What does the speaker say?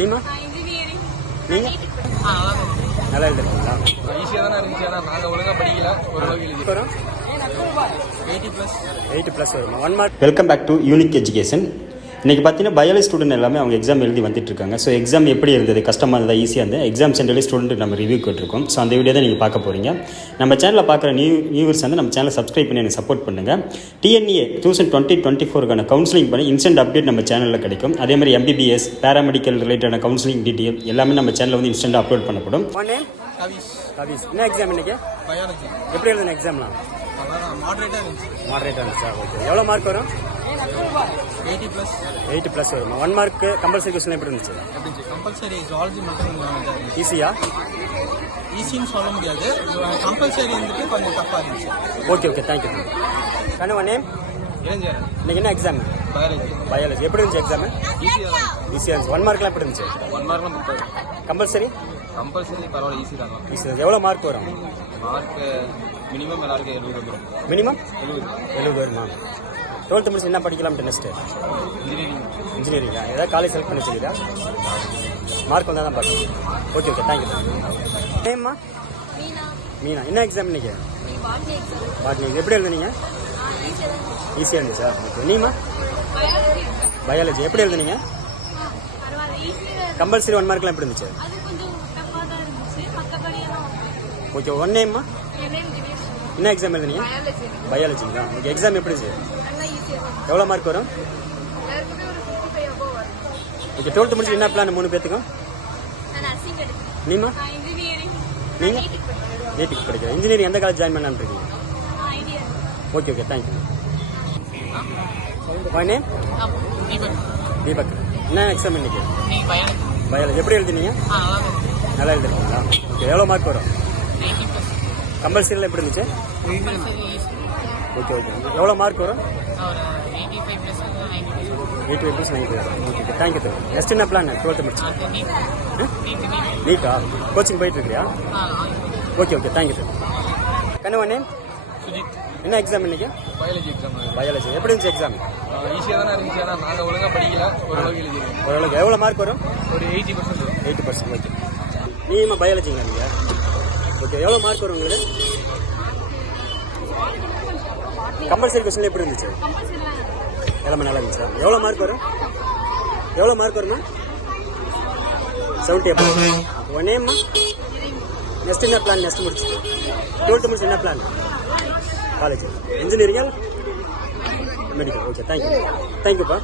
நீமா நீங்க நல்லா எழுதிருக்கீங்களா? ஈஸியாக தானே இருந்துச்சு. ஆனால் நாங்கள் ஒழுங்காக படிக்கல. ஓரளவு எழுதி 80+ வரும். 1 mark. Welcome back to Unique Education. இன்றைக்கி பார்த்தீங்கன்னா பயாலஜி ஸ்டூடெண்ட் எல்லாமே அவங்க எக்ஸாம் எழுதி வந்துட்டு இருக்காங்க. ஸோ எக்ஸாம் எப்படி இருந்தது, கஷ்டமாக இருந்ததா, ஈஸியாக இருந்தது, எக்ஸாம் சென்டர்லேயே ஸ்டூடெண்ட் நம்ம ரிவ்யூ கேட்டிருக்கோம். ஸோ அந்த வீடியோ தான் நீங்கள் பார்க்க போகிறீங்க. நம்ம சேனலில் பார்க்குற நியூவர்ஸ் வந்து நம்ம சேனலை சப்ஸ்கிரைப் பண்ணி எனக்கு சப்போர்ட் பண்ணுங்கள். டிஎன்ஏ 2020-24 கவுன்சிலிங் பண்ணி இன்ஸ்டன்ட் அப்டேட் நம்ம சேனலில் கிடைக்கும். அதே மாதிரி எம்பிபிஎஸ் பேராமெடிக்கல் ரிலேட்டடான கவுன்சிலிங் டீட்டெயில் எல்லாமே நம்ம சேனலில் வந்து இன்ஸ்டன்ட் அப்லோட் பண்ணப்படும். கவிஸ் என்ன எக்ஸாம் இன்னைக்கு? பயாலஜி. எப்படி எழுதுன எக்ஸாம்லாம்? மாடரேட்டாக இருந்துச்சா? ஓகே. எவ்வளோ மார்க் வரும்? 80+ வரும். 1 மார்க். கம்பல்சரி கொஸ்டின் எப்படி இருந்துச்சு? கம்பல்சரி ஜுவாலஜி மட்டும் ஈஸியா? ஈஸின்னு சொல்ல முடியாது. கம்பல்சரி வந்துட்டு கொஞ்சம் டஃப்பாக இருந்துச்சு. Okay thank you. கண்ணு ஒன் நேம்? இன்னைக்கு என்ன எக்ஸாம்? பயாலஜி. எப்படி இருந்துச்சு எக்ஸாம்? ஈஸியாக இருந்துச்சு. 1 மார்க்லாம் எப்படி இருந்துச்சு? 1 மார்க்லாம் கம்பல்சரி பரவாயில்ல. ஈஸி தான். ஈஸி. எவ்வளோ மார்க் வரும்? மார்க் மினிமம் எல்லாருக்கும் 70 வந்துடும். மினிமம் 70 வருமா? 12th முடிச்சு என்ன படிக்கலாம்ட்டு நெக்ஸ்ட்டு? இன்ஜினியரிங்கா? ஏதாவது காலேஜ் செலக்ட் பண்ணி வச்சுக்கிறா? மார்க் வந்தால் தான் பார்க்கணும். Okay thank you. நேம்மா? மீனா. என்ன எக்ஸாம் இன்னைக்கு? பாட்னி. எப்படி எழுதுனீங்க? ஈஸியாக இருந்துச்சா? ஓகே. நீமா? பயாலஜி. எப்படி எழுதுனீங்க? கம்பல்சரி 1 மார்க்லாம் எப்படி இருந்துச்சு? ஓகே. 1 நேம்மா? என்ன எக்ஸாம் எழுதுனீங்க? பயாலஜிங்களா? ஓகே. எக்ஸாம் எப்படி இருந்துச்சு? எவ்வளோ மார்க் வரும்? ஓகே. 12th முடிச்சு என்ன பிளான் 3 பேத்துக்கும்? நீமா? நீங்க நீட்டுக்கு படிக்கிறேன். இன்ஜினியரிங் எந்த காலேஜ் ஜாயின் பண்ணலான்னு இருக்கீங்க? Okay thank you. உன் நேம்? தீபக். என்ன எக்ஸாம் இன்னைக்கு? பயாலஜி. எப்படி எழுதினீங்க? நல்லா எழுதிருக்கீங்களா? ஓகே. எவ்வளோ மார்க் வரும்? கம்பல்சரியில் எப்படி இருந்துச்சு? ஓகே. எவ்வளோ மார்க் வரும்? 85+ 90 வரும். Okay thank you sir. நெக்ஸ்ட் என்ன பிளான்? 12th முடிச்சு நீட்டா கோச்சிங் போயிட்டு இருக்கிறியா? Okay thank you sir. கண்ணு ஒன் நேம்? என்ன எக்ஸாம் இன்னைக்கு? Biology exam. பயாலஜி. எப்படி இருந்துச்சு எக்ஸாம்? ஈஸியாக தானே இருந்துச்சு. ஆனால் நாங்கள் ஒழுங்காக படிக்கல. ஓரளவு எழுதி. ஓரளவுக்கு. எவ்வளோ மார்க் வரும்? ஒரு 80%. 80%. ஓகே. நீமா பயாலஜிங்களா நீங்கள்? ஓகே. எவ்வளோ மார்க் வரும் உங்களுக்கு? கம்பல்சரி கொஸ்டின் எப்படி இருந்துச்சு? எல்லாமே நல்லா இருந்துச்சா? எவ்வளோ மார்க் வரும்? எவ்வளோ மார்க் வருமா? 70. ஒன் நேம்மா? நெக்ஸ்ட் என்ன பிளான்? நெக்ஸ்ட் முடிச்சு 12th முடிச்சு என்ன பிளான்? காலேஜ் இன்ஜினியரிங்கா மெடிக்கல்? ஓகே தேங்க்யூப்பா.